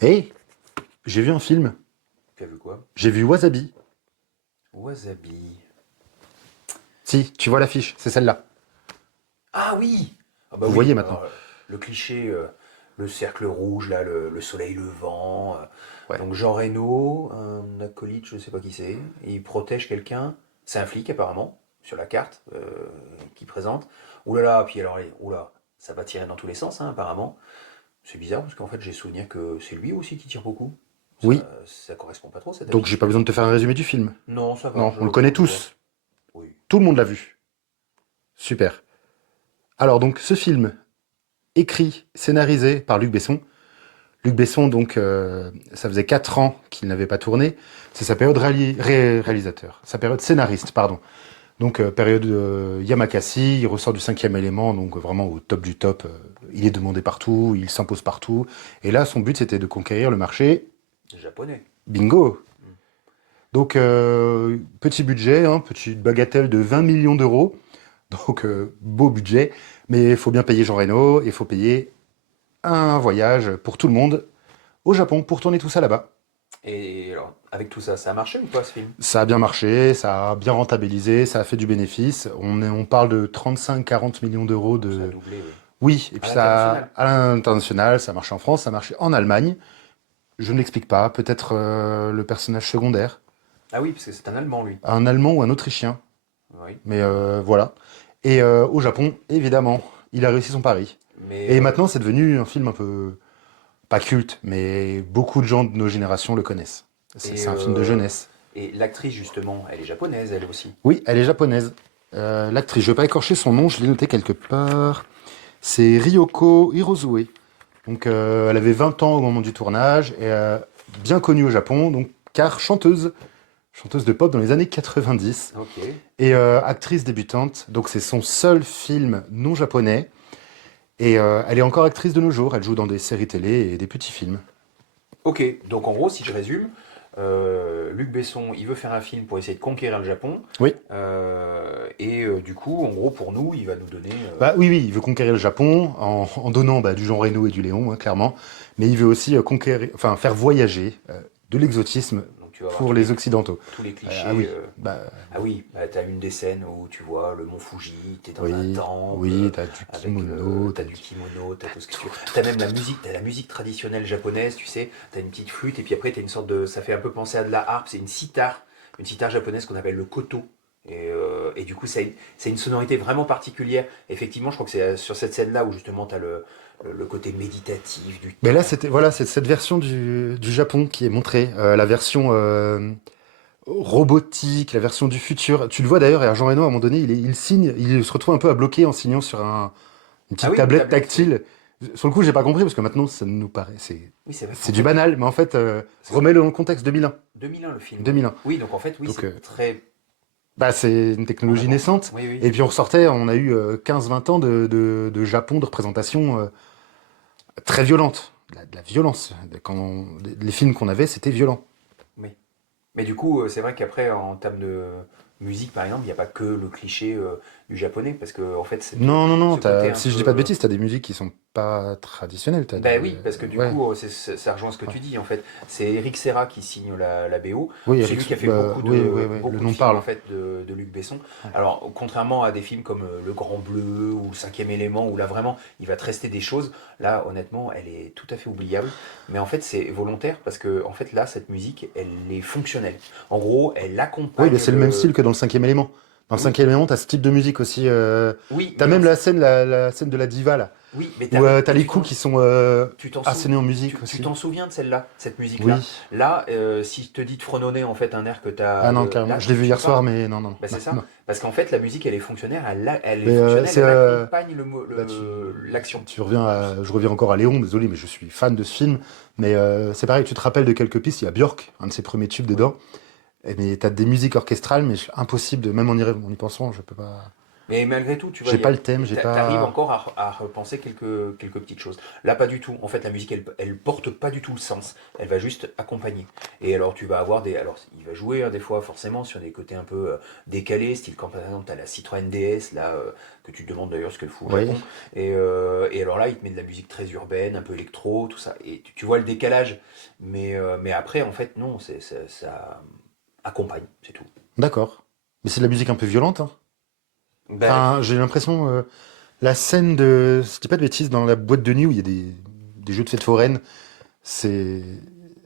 Hey, j'ai vu un film. T'as vu quoi? J'ai vu Wasabi. Wasabi. Si, tu vois l'affiche, c'est celle-là. Ah oui! Ah bah Vous oui, voyez maintenant. alors, le cliché, le cercle rouge, là, le soleil levant. Ouais. Donc Jean Reno, un acolyte, je sais pas qui c'est, et il protège quelqu'un. C'est un flic apparemment, sur la carte qui présente. Ouh là là, puis alors, oula, ça va tirer dans tous les sens, hein, apparemment. C'est bizarre parce qu'en fait j'ai souvenir que c'est lui aussi qui tire beaucoup. Oui, Ça correspond pas trop cette donc j'ai affiche pas besoin de finalement. te faire un résumé du film. Non, ça va, Non, on le connaît je vois. tous. Oui. Tout le monde l'a vu. Super. Alors donc, ce film, écrit, scénarisé par Luc Besson. Luc Besson, donc, ça faisait 4 ans qu'il n'avait pas tourné. C'est sa période réalisateur. Sa période scénariste, pardon. Donc, période Yamakasi, il ressort du cinquième élément, donc vraiment au top du top. Il est demandé partout, il s'impose partout. Et là, son but, c'était de conquérir le marché. Japonais. Bingo. Mm. Donc, petit budget, hein, petite bagatelle de 20 millions d'euros. Donc, beau budget. Mais il faut bien payer Jean Reno, et il faut payer un voyage pour tout le monde au Japon pour tourner tout ça là-bas. Et alors, avec tout ça, ça a marché ou pas ce film? Ça a bien marché, ça a bien rentabilisé, ça a fait du bénéfice. On parle de 35-40 millions d'euros Ça a de. doublé, oui. Oui, et À puis ça, l'international. à l'international, ça marche en France, ça marche en Allemagne. Je ne l'explique pas, peut-être le personnage secondaire, Ah oui, parce que c'est un Allemand, lui. un Allemand ou un Autrichien, Oui. mais voilà. Et au Japon, évidemment, il a réussi son pari. Mais, Et maintenant, c'est devenu un film un peu, pas culte, mais beaucoup de gens de nos générations le connaissent. C'est et, c'est un film de euh, jeunesse. et l'actrice, justement, elle est japonaise, elle aussi. Oui, elle est japonaise. L'actrice, je ne vais pas écorcher son nom, je l'ai noté quelque part. C'est Ryoko Hirozue. Donc, elle avait 20 ans au moment du tournage, et bien connue au Japon, donc, car chanteuse de pop dans les années 90, Ok. et actrice débutante. Donc, c'est son seul film non japonais, et elle est encore actrice de nos jours. Elle joue dans des séries télé et des petits films. Ok, donc en gros, si je résume, Luc Besson, il veut faire un film pour essayer de conquérir le Japon. Oui, Du coup, en gros, pour nous, il va nous donner. bah, oui, oui, il veut conquérir le Japon en donnant bah, du Jean Reno et du Léon, hein, clairement. Mais il veut aussi conquérir, enfin, faire voyager de l'exotisme Donc tu vas avoir pour les Occidentaux. tous les Ah clichés. oui, bah Ah oui, bah, t'as une des scènes où tu vois le mont Fuji, t'es dans un oui, temple, oui, t'as du avec kimono, t'as du kimono, t'as tout ce que tu veux. T'as même la musique, t'as la musique traditionnelle japonaise, tu sais, t'as une petite flûte, et puis après t'as une sorte de, ça fait un peu penser à de la harpe, c'est une sitar japonaise qu'on appelle le koto. Et du coup, c'est une sonorité vraiment particulière. Effectivement, je crois que c'est sur cette scène-là où justement t'as le côté méditatif du Mais là, temple. c'était voilà, c'est cette version du Japon qui est montrée, la version robotique, la version du futur. Tu le vois d'ailleurs, et à Jean Reno, à un moment donné, il signe, il se retrouve un peu à bloquer en signant sur une Ah petite oui, une tablette tablette, oui. tactile. Sur le coup, j'ai pas compris parce que maintenant, ça nous paraît, Oui, c'est vrai c'est qu'en du fait, banal, mais en fait, parce que remets-le dans le contexte 2001. 2001 le film, oui. 2001. Oui, donc en fait, oui, Donc, c'est très bah, c'est une en technologie avance. naissante. Oui, oui. Et puis on ressortait, on a eu 15-20 ans de Japon, de représentation très violente. De la violence. Les films qu'on avait, c'était violent. Oui. Mais du coup, c'est vrai qu'après, en termes de musique, par exemple, il n'y a pas que le cliché du japonais, parce que en fait, Non, non, non, ce côté un si je dis pas de peu. bêtises, t'as des musiques qui sont pas traditionnelles. T'as Ben des. oui, parce que du Ouais, coup, ça rejoint ce que ouais. tu dis, en fait. C'est Eric Serra qui signe la BO. Oui, C'est Eric, lui qui a fait bah, oui, oui, oui, le beaucoup de nom films, en parle. fait, de Luc Besson. Ouais. Alors, contrairement à des films comme Le Grand Bleu ou Le Cinquième Élément, où là, vraiment, il va te rester des choses, là, honnêtement, elle est tout à fait oubliable. Mais en fait, c'est volontaire, parce que, en fait, là, cette musique, elle est fonctionnelle. En gros, elle Oui, mais accompagne c'est le même style le. que dans le cinquième élément. Dans le Oui, cinquième élément, t'as ce type de musique aussi. oui, T'as mais dans. même la scène de la diva, là, Oui, mais où t'as mais les coups qui sont assénés en musique tu aussi. t'en souviens de celle-là, cette musique-là. Oui. Là, si je te dis de fredonner en fait un air que tu Ah as non, carrément. là, Je l'ai vu tu hier soir, pars. mais non, non, Bah, non, c'est ça. non. Parce qu'en fait, la musique, elle est fonctionnelle, elle est Mais fonctionnelle, c'est. elle accompagne Bah, l'action. tu reviens En plus. je reviens encore à Léon, désolé, mais je suis fan de ce film. Mais c'est pareil, tu te rappelles de quelques pistes. Il y a Björk, un de ses premiers tubes Oui. dedans. Mais t'as des musiques orchestrales, mais impossible de, même en y pensant, je peux pas. Mais malgré tout, tu vois, J'ai pas le thème, j'ai t'arrives pas. encore à repenser quelques petites choses. Là, pas du tout. En fait, la musique, elle porte pas du tout le sens. Elle va juste accompagner. Et alors, tu vas avoir des. Alors, il va jouer, hein, des fois, forcément, sur des côtés un peu décalés, style quand, par exemple, tu as la Citroën DS, là, que tu te demandes d'ailleurs ce qu'elle fout au Oui, Japon. Et alors là, il te met de la musique très urbaine, un peu électro, tout ça. Et tu vois le décalage. Mais après, en fait, non, ça accompagne, c'est tout. d'accord. Mais c'est de la musique un peu violente, hein. Ben, Enfin, j'ai l'impression, la scène de, si je dis pas de bêtises, dans la boîte de nuit où il y a des jeux de fête foraine, c'est,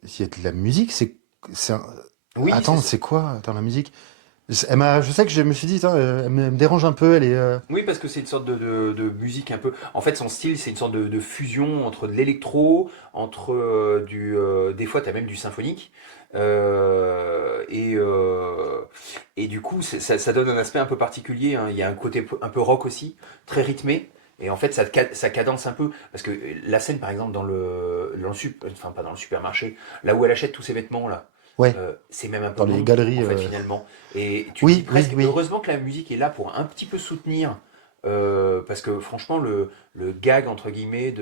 il y a de la musique, oui, attends, c'est quoi, dans la musique? Je sais que je me suis dit, tiens, elle me dérange un peu, elle est, Oui, parce que c'est une sorte de musique un peu. En fait, son style, c'est une sorte de fusion entre de l'électro, entre des fois, tu as même du symphonique. Euh, et, euh, et du coup, ça donne un aspect un peu particulier, hein. Il y a un côté un peu rock aussi, très rythmé. Et en fait, ça cadence un peu. Parce que la scène, par exemple, enfin, pas dans le supermarché, là où elle achète tous ses vêtements, là, ouais, c'est même un peu dans les long, en galeries, fait, finalement. Et tu te dis oui, oui, presque, oui, heureusement que la musique est là pour un petit peu soutenir, parce que franchement, le gag, entre guillemets,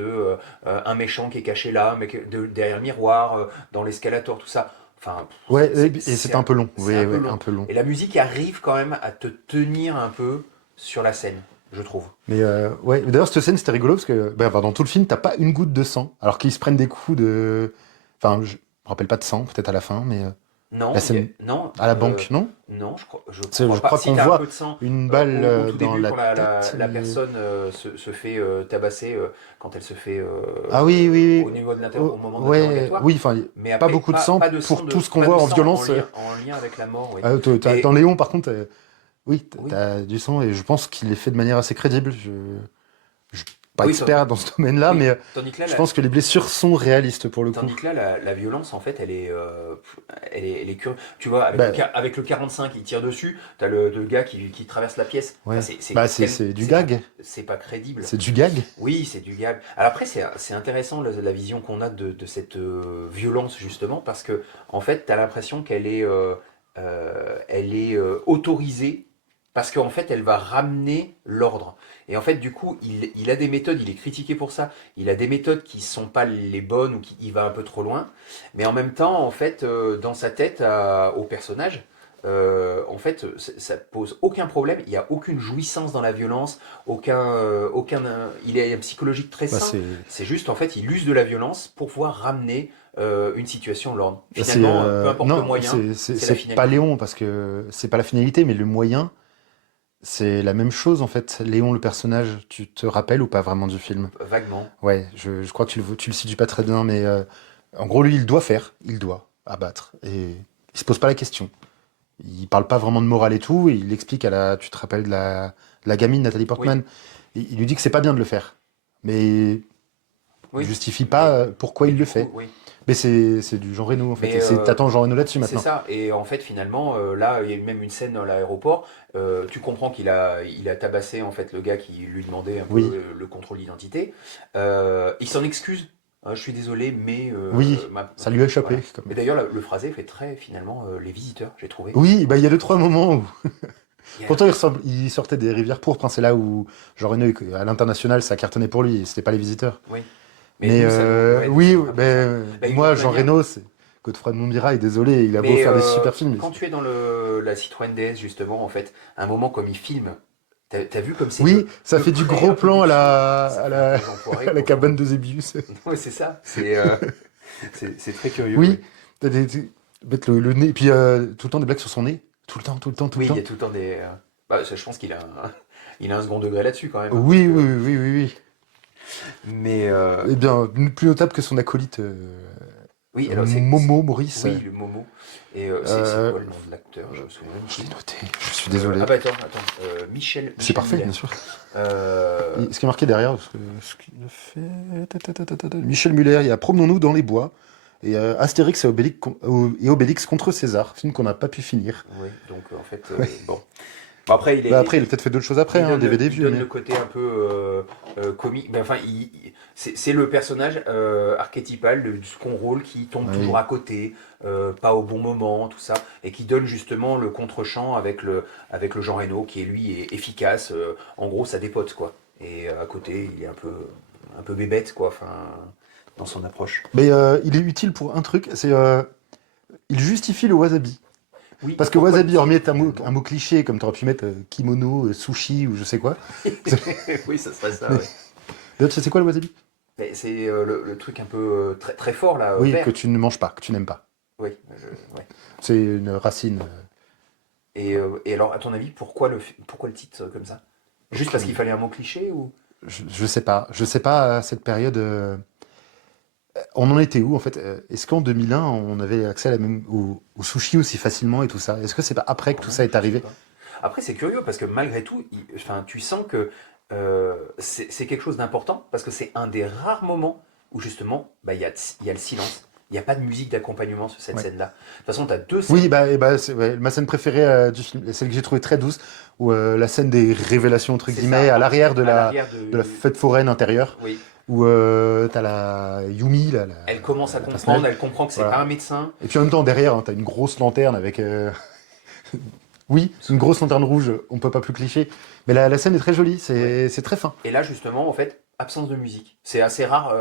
un méchant qui est caché là, mais derrière le miroir, dans l'escalator, tout ça, enfin, ouais, et c'était un peu long, c'est un oui, peu ouais, long. un peu long. Et la musique arrive quand même à te tenir un peu sur la scène, je trouve. Mais ouais, d'ailleurs, cette scène, c'était rigolo parce que ben, enfin, dans tout le film, t'as pas une goutte de sang, alors qu'ils se prennent des coups de. Enfin, je me rappelle pas de sang, peut-être à la fin, mais la Non, scène non, à la banque, non? non, je Je crois pas. crois Si qu'on t'as un voit peu de sang une balle au tout dans début, la quand tête, la mais. personne se fait tabasser, quand elle se fait Ah oui, oui, au oui. niveau Oh, au moment de ouais, l'interrogatoire. oui, enfin, Mais pas après, beaucoup de sang pas de sang pour tout ce qu'on pas de voit en sang violence. en lien avec la mort, oui. Dans Et Léon, par contre, oui, oui, t'as du sang et je pense qu'il est fait de manière assez crédible. Je suis pas oui, expert dans ce domaine-là, mais oui. Tandis que là, je pense que les blessures sont réalistes pour le coup. La violence, en fait, elle est curieuse. Tu vois, Bah, avec le 45, il tire dessus. T'as le gars qui traverse la pièce. Enfin, ouais. Bah, c'est du gag. c'est pas crédible. C'est du gag. Oui, c'est du gag. Alors après, c'est intéressant la vision qu'on a de cette violence, justement, parce que, en fait, tu as l'impression elle est autorisée, parce qu'en fait, elle va ramener l'ordre. Et en fait, du coup, il a des méthodes, il est critiqué pour ça, il a des méthodes qui sont pas les bonnes ou qui il va un peu trop loin, mais en même temps, en fait, dans sa tête, au personnage, en fait, ça pose aucun problème, il n'y a aucune jouissance dans la violence, il est psychologique très Bah, sain. C'est juste, en fait, il use de la violence pour pouvoir ramener une situation à l'ordre. c'est Finalement, peu importe le non, moyen, c'est la c'est pas finalité. Léon parce que c'est pas la finalité, mais le moyen, c'est la même chose en fait. Léon, le personnage, tu te rappelles ou pas vraiment du film? Vaguement. Ouais, je crois que tu le situes pas très bien, mais en gros, lui, il doit abattre et il se pose pas la question. Il parle pas vraiment de morale et tout, et il explique tu te rappelles de la gamine Nathalie Oui, Portman, il lui dit que c'est pas bien de le faire, mais il oui. justifie pas pourquoi Mais il le du coup, fait. oui. Mais c'est du Jean Reno en fait, Mais et t'attends Jean Reno là-dessus c'est maintenant. ça. Et en fait, finalement, là, il y a eu même une scène dans l'aéroport. Tu comprends il a tabassé en fait le gars qui lui demandait un peu Oui, le contrôle d'identité. Il s'en excuse. Je suis désolé, mais oui, ça lui a échappé. voilà. Et d'ailleurs, le phrasé fait très finalement les visiteurs, j'ai trouvé. Oui, bah il y a deux trois moments où Il y a- pourtant il sortait des rivières pourpres, hein, c'est là où Jean Reno à l'international ça cartonnait pour lui, et c'était pas les visiteurs. Oui. Mais Mais nous, ouais, nous, ça oui, nous rappelle ça. ben Bah, une moi autre Jean manière. Reno, c'est Godefroy de Montmirail, désolé, il a beau Mais faire des super films. quand tu es dans la Citroën DS, justement, en fait, un moment comme il filme, t'as vu comme c'est Oui, ça de fait du près gros un peu plan du dessous, ça à fait un la, peu les enfoirés, à la quoi. Enfin, cabane de Zébius. ouais, c'est ça. C'est très curieux, oui. Oui, t'as mettre le nez, et puis tout le temps des blagues sur son nez. Tout le temps, tout le temps, tout le Oui, il y temps. a tout le temps des. Bah, je pense qu'il a il a un second degré là-dessus quand même, hein, parce Oui, oui, que. oui, oui, oui. Mais Eh bien, plus notable que son acolyte oui, alors Momo, Maurice. oui, le Momo. Et c'est Euh, quoi le nom de l'acteur? Je me souviens même je l'ai plus. noté, je suis désolé. Ah bah attends, C'est Michel parfait, Muller. bien sûr. Euh, Ce qui est marqué derrière, parce que ce qu'il a fait. Michel Muller, il y a Promenons-nous dans les bois. Et Astérix et Obélix contre César, film qu'on n'a pas pu finir. oui, donc en fait, Ouais. bon. Bon, après, Bah après, il a peut-être fait d'autres choses après, hein, DVD il vieux, donne mais. le côté un peu comique. Mais enfin, C'est le personnage archétypal du second rôle qui tombe Oui. toujours à côté, pas au bon moment, tout ça, et qui donne justement le contre-champ avec le Jean Reno, qui lui est efficace. En gros, ça dépote, quoi. Et à côté, il est un peu bébête, quoi, enfin, dans son approche. Mais il est utile pour un truc, c'est il justifie le wasabi. Oui, Parce que pourquoi le wasabi, hormis titre être un finalement? mot cliché, comme tu aurais pu mettre kimono, sushi ou je sais quoi. Oui, ça serait ça, Mais ouais. d'ailleurs, tu sais c'est quoi le wasabi? Mais c'est le truc un peu très, très fort, là, Oui, que vert. tu ne manges pas, que tu n'aimes pas. Oui, ouais. C'est une racine. Et alors, à ton avis, pourquoi le titre comme ça? Juste parce qu'il Aucune- fallait un mot cliché ou? je sais pas. Je sais pas à cette période. On en était où en fait? Est-ce qu'en 2001 on avait accès à au sushi aussi facilement et tout ça? Est-ce que c'est pas après que Oh tout non, ça est je sais arrivé? pas. Après, c'est curieux parce que malgré tout, enfin, tu sens que c'est quelque chose d'important parce que c'est un des rares moments où justement, bah, il y a le silence. Il n'y a pas de musique d'accompagnement sur cette Ouais. scène-là. De toute façon, tu as deux Oui, scènes. bah, c'est ouais, ma scène préférée du film, et celle que j'ai trouvée très douce, où la scène des révélations entre C'est guillemets ça, à l'arrière à l'arrière de la de. fête foraine intérieure, Oui, où t'as la Yumi, là, elle commence à le comprendre, personnage, elle comprend que c'est pas voilà. un médecin. Et puis en même temps derrière, hein, t'as une grosse lanterne avec, oui, une grosse lanterne rouge, on peut pas plus cliché, mais la scène est très jolie, Ouais. c'est très fin. Et là, justement, en fait, absence de musique. C'est assez rare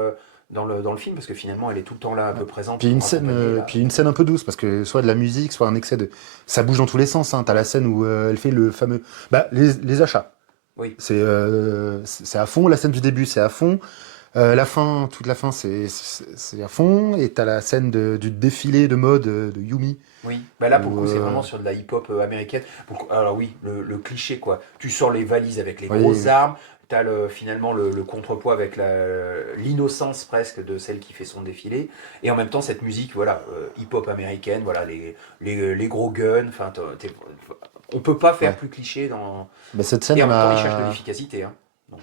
dans le film parce que finalement, elle est tout le temps là, un Ouais. peu présente pour accompagner. Là. Puis une scène un peu douce, parce que soit de la musique, soit un excès de... Ça bouge dans tous les sens, hein. T'as la Ouais, scène où elle fait le fameux... Bah, les achats. oui, C'est à fond, la scène du début, c'est à fond. La fin, toute la fin, c'est à fond. Et t'as la scène du défilé de mode de Yumi, oui. Bah là, pour le où... coup, c'est vraiment sur de la hip-hop américaine. Alors oui, le cliché, quoi. Tu sors les valises avec les grosses oui, armes. T'as finalement le contrepoids avec l'innocence presque de celle qui fait son défilé. Et en même temps, cette musique, voilà, hip-hop américaine, voilà, les gros guns. Enfin, on peut pas faire ouais. plus cliché dans. Bah, cette scène, Et en elle même temps, il cherche de m'a... l'efficacité, hein. Donc,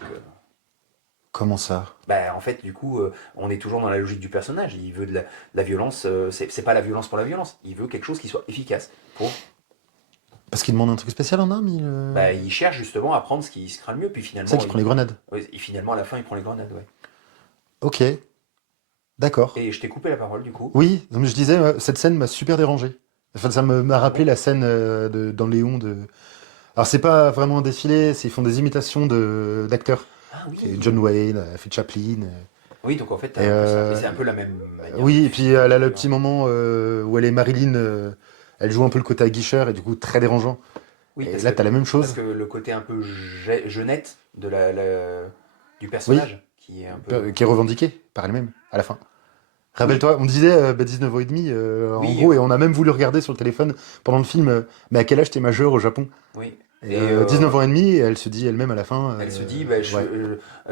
Comment ça? bah, en fait, du coup, on est toujours dans la logique du personnage. Il veut de la violence, c'est pas la violence pour la violence. Il veut quelque chose qui soit efficace. Parce qu'il demande un truc spécial en arme, Bah, il cherche justement à prendre ce qui se craint le mieux. Puis C'est ça finalement, qui prend les grenades. ouais, et finalement, à la fin, il prend les grenades. Ouais. Ok, d'accord. Et je t'ai coupé la parole, du coup. Oui, donc je disais, cette scène m'a super dérangé. Enfin, m'a Ah rappelé bon? la scène dans Léon de... Alors c'est pas vraiment un défilé, ils font des imitations d'acteurs. Ah C'est John oui! Wayne, fait Chaplin. Oui, donc en fait, Et t'as un peu ça. Mais c'est un peu la même manière de oui, et puis elle a le filmer. petit Ouais. moment où elle est Marilyn, elle joue un peu le côté aguicheur et du coup très dérangeant. Oui, Et là t'as la même parce chose. que le côté un peu jeunette du Oui, personnage, qui est un peu. qui est revendiquée par elle-même à la fin. Oui, Rappelle-toi, on disait 19 ans et demi, en oui, gros, et on a même voulu regarder sur le téléphone pendant le film, mais à quel âge t'es majeur au Japon? oui. Et Et 19 ans et demi, et elle se dit elle-même à la fin, elle se dit, bah, ouais,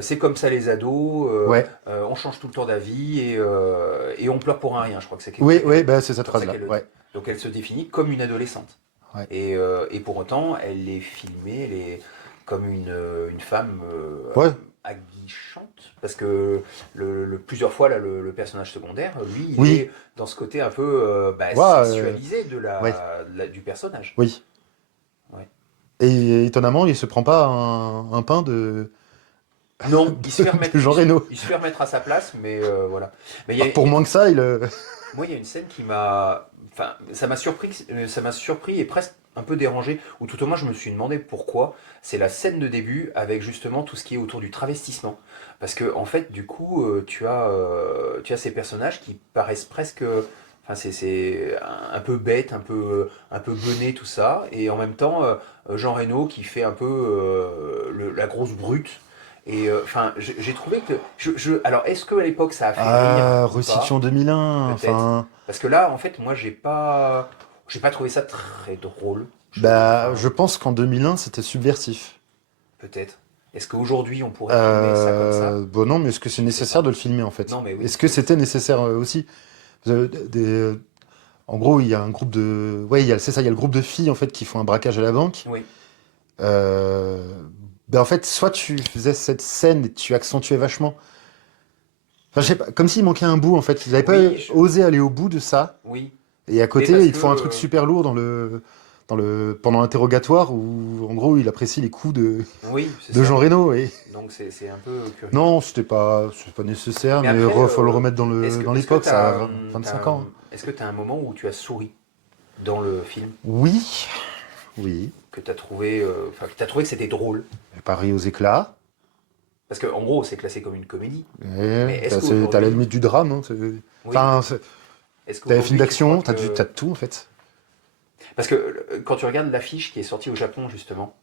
c'est comme ça les ados, ouais, on change tout le temps d'avis et on pleure pour un rien. Je crois que oui, c'est oui, bah, c'est cette comme ça phrase-là, qu'elle le dit. ouais, Donc elle se définit comme une adolescente. ouais. Et pour autant, elle est filmée, elle est comme une femme Ouais, aguichante. Parce que plusieurs fois, là, le personnage secondaire, lui, il oui, est dans ce côté un peu bah, ouais, sexualisé ouais, du personnage. oui. Ouais. Et étonnamment, il se prend pas un pain Non, il se fait remettre, de Jean Reno. il se fait remettre à sa place, mais voilà. Mais Alors, pour moins que ça, moi, il y a une scène qui m'a. Enfin, ça m'a surpris et presque un peu dérangé, ou tout au moins je me suis demandé pourquoi. C'est la scène de début avec justement tout ce qui est autour du travestissement. Parce que, en fait, du coup, tu as ces personnages qui paraissent presque. Enfin, c'est un peu bête, un peu bené, tout ça. Et en même temps, Jean Reno qui fait un peu la grosse brute. Et enfin, j'ai trouvé que. Alors, est-ce qu'à l'époque ça a fait rire ah, ou pas? resituons 2001, Peut-être. enfin, Parce que là, en fait, moi, j'ai pas trouvé ça très drôle. bah, Enfin, je pense qu'en 2001, c'était subversif. peut-être. Est-ce qu'aujourd'hui, on pourrait filmer ça comme ça? Bon non, mais est-ce que c'est Je ne sais nécessaire de pas. le filmer en fait? Non, mais oui, Est-ce que oui, c'était nécessaire aussi? Euh, des- En gros, il y a un groupe de, ouais, c'est ça, il y a le groupe de filles en fait qui font un braquage à la banque. oui, Euh, Ben en fait, soit tu faisais cette scène et tu accentuais vachement. Enfin, je sais pas, comme s'il manquait un bout en fait. Ils n'avaient pas oui, osé aller au bout de ça. oui. Et à Mais côté, parce ils que, te font un truc super lourd dans le pendant l'interrogatoire où, en gros, il apprécie les coups Oui, c'est de Jean ça. Reno. Et Donc c'est un peu curieux. non, c'est pas nécessaire, Mais mais après, faut le remettre dans est-ce que l'époque. Ça a 25 ans, hein. est-ce que t'as un moment où tu as souri dans le film, Oui, oui. que t'as trouvé, enfin, que t'as trouvé que c'était drôle? Paris aux éclats. Parce que en gros, c'est classé comme une comédie. Et Mais est-ce t'as la qu'aujourd'hui, limite du drame, hein. oui, Enfin, est-ce t'as les films qu'aujourd'hui tu crois d'action, que... t'as de tout en fait. Parce que quand tu regardes l'affiche qui est sortie au Japon, justement,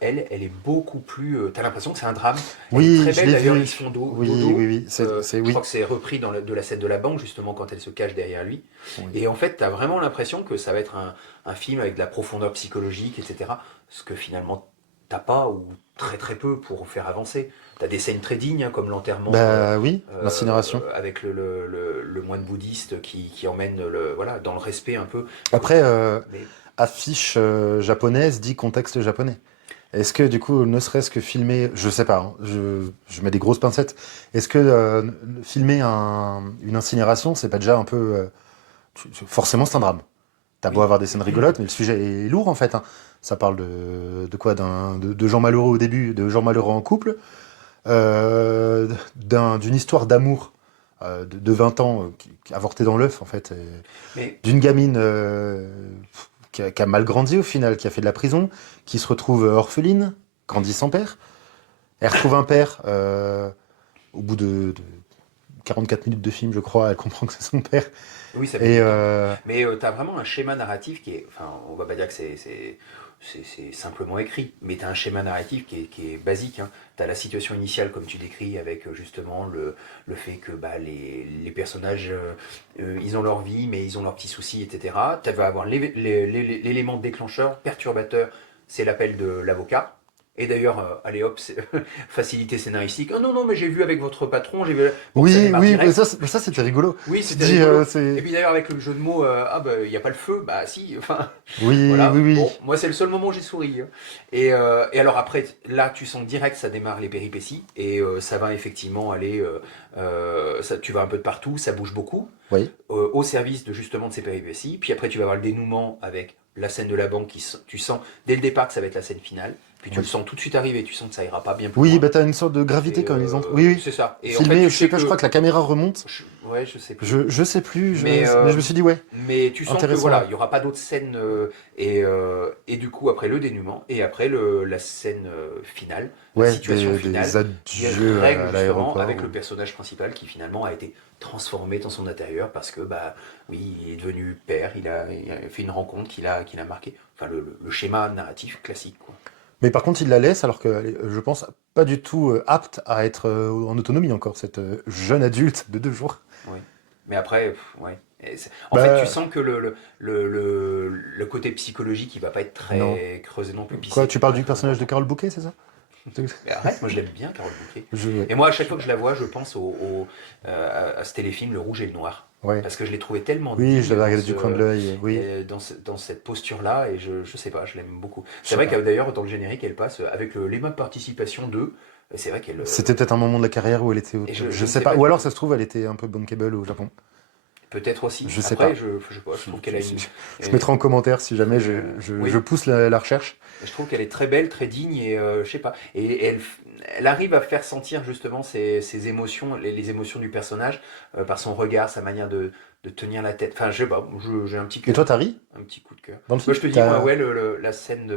elle est beaucoup plus. T'as l'impression que c'est un drame. Elle est Oui, très je belle l'ai d'ailleurs, vu. ils se font dos, Oui, dodo. oui, oui. Je crois Oui. que c'est repris de la scène de la banque, justement, quand elle se cache derrière lui. Oui. Et en fait, t'as vraiment l'impression que ça va être un film avec de la profondeur psychologique, etc. Ce que finalement, t'as pas, ou très très peu pour faire avancer. T'as des scènes très dignes, hein, comme l'enterrement Bah oui, l'incinération. avec le moine bouddhiste qui emmène voilà, dans le respect un peu. Après, Mais affiche japonaise dit contexte japonais. Est-ce que du coup, ne serait-ce que filmer, je sais pas, hein, je mets des grosses pincettes, est-ce que filmer une incinération, c'est pas déjà un peu... forcément, c'est un drame. T'as beau oui. avoir des scènes rigolotes, mais le sujet est lourd en fait, hein. Ça parle de quoi de gens malheureux au début, de gens malheureux en couple, d'une histoire d'amour de 20 ans avortée dans l'œuf en fait, Mais d'une gamine qui a mal grandi au final, qui a fait de la prison, qui se retrouve orpheline, grandit sans père. Elle retrouve un père au bout de 44 minutes de film, je crois, elle comprend que c'est son père. oui, ça met Et du temps. Mais tu as vraiment un schéma narratif qui est. Enfin, on va pas dire que c'est simplement écrit, mais tu as un schéma narratif qui est basique, hein. Tu as la situation initiale, comme tu décris, avec justement le fait que bah, les personnages, ils ont leur vie, mais ils ont leurs petits soucis, etc. Tu vas avoir l'élément déclencheur, perturbateur, c'est l'appel de l'avocat. Et d'ailleurs, allez hop, facilité scénaristique. Oh non, non, mais j'ai vu avec votre patron, j'ai vu. Bon, ça oui, démarre oui, mais direct. ça c'était rigolo. Oui, Tu te c'était dis, rigolo. Et c'est... puis d'ailleurs, avec le jeu de mots, ah bah, il n'y a pas le feu, bah si, enfin, Oui, oui, voilà. Bon, oui. moi, c'est le seul moment où j'ai souri, hein. Et alors après, là, tu sens direct, ça démarre les péripéties, et ça va effectivement aller, tu vas un peu de partout, ça bouge beaucoup, Oui, au service de justement de ces péripéties. Puis après, tu vas avoir le dénouement avec la scène de la banque, tu sens dès le départ que ça va être la scène finale, puis tu le oui. sens tout de suite arriver, tu sens que ça ira pas bien plus Oui, loin. bah t'as une sorte de gravité Et quand ils entrent. Oui, oui. c'est ça. Et en fait, Filmé, tu je sais sais pas, je crois que... que la caméra remonte. Ouais, je sais plus. Je sais plus, Mais, mais je me suis dit, ouais, mais tu sens que intéressant voilà, il là. n'y aura pas d'autres scènes et du coup après le dénouement et après la scène finale, la Ouais, situation des finale qui adieux règle à justement l'aéroport. avec le personnage principal qui finalement a été transformé dans son intérieur parce que bah oui, il est devenu père, il a fait une rencontre qui l'a marqué. Enfin le schéma narratif classique quoi. Mais par contre, il la laisse alors que, je pense, pas du tout apte à être en autonomie encore, cette jeune adulte de 2 jours. Oui. Mais après, ouais. En fait, tu Bah, sens que le côté psychologique, il va pas être non. très creusé non plus. Puis Quoi, c'est tu parles pas du très personnage de important. Carole Bouquet, c'est ça? Mais arrête, moi je l'aime bien, Carole Bouquet. Ouais. Et moi, à chaque fois que je la vois, je pense à ce téléfilm, Le Rouge et le Noir. Ouais. Parce que je l'ai trouvé tellement Oui, je digne l'avais dans, regardé du coin de ce, l'œil, oui. dans cette posture-là, et je sais pas, je l'aime beaucoup. Je C'est sais vrai pas. que d'ailleurs, dans le générique, elle passe avec les mêmes participations d'eux. C'est vrai qu'elle. C'était peut-être un moment de la carrière où elle était... Et je Je ne sais sais pas. pas Ou du alors, tout. ça se trouve, elle était un peu bankable au Japon. Peut-être aussi. Je sais Après, pas. je sais pas, je trouve qu'elle a Je mettrai en commentaire si jamais je oui, pousse la recherche. je trouve qu'elle est très belle, très digne et je sais pas. Et elle arrive à faire sentir justement ses émotions, les émotions du personnage par son regard, sa manière de tenir la tête. Enfin, je sais pas, j'ai un petit Et toi, cœur, t'as ri un petit coup de cœur. dans le Moi, film? je te dis, moi, ouais, la scène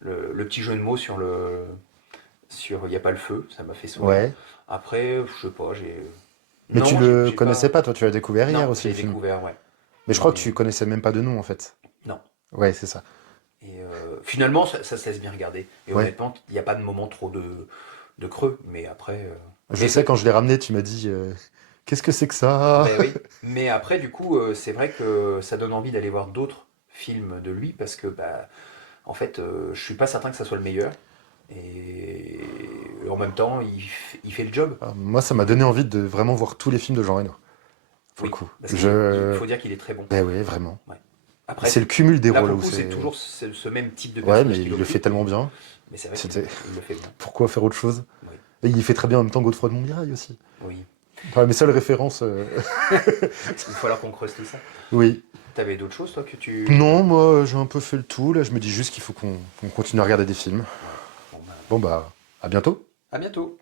le petit jeu de mots sur il y a pas le feu, ça m'a fait sourire. Ouais. Après, je sais pas, Mais tu non, le j'ai connaissais pas. pas, toi, tu l'as découvert hier Non, aussi, j'ai le film. découvert, ouais. Mais je crois que Mais tu connaissais même pas de nom, en fait. non. Ouais, c'est ça. Et finalement, ça se laisse bien regarder. Et Ouais. honnêtement, il n'y a pas de moment trop de creux. Mais après. Je sais, quand je l'ai ramené, tu m'as dit qu'est-ce que c'est que ça? Ben oui. Mais après, du coup, c'est vrai que ça donne envie d'aller voir d'autres films de lui parce que, bah, en fait, je suis pas certain que ça soit le meilleur. Et en même temps, il fait le job. Moi, ça m'a donné envie de vraiment voir tous les films de Jean Reno, pour le Oui. coup. Parce qu'il faut dire qu'il est très bon. Ben oui, vraiment. Ouais. Et Après, c'est le cumul des là, rôles pour le où coup, c'est c'est. toujours ce même type de Ouais, personnage mais qu'il il le fait occupe. tellement bien. Mais c'est vrai qu'il C'était. il le fait bien. Pourquoi faire autre chose? Oui. Et il fait très bien en même temps Godefroy de Montmirail aussi. Oui. Enfin, mes seules références. Il va falloir qu'on creuse tout ça. Oui. T'avais d'autres choses, toi, que tu... Non, moi, j'ai un peu fait le tout. Là, je me dis juste qu'il faut qu'on continue à regarder des films. Ouais. Bon, bah, Bon, bah, à bientôt. à bientôt.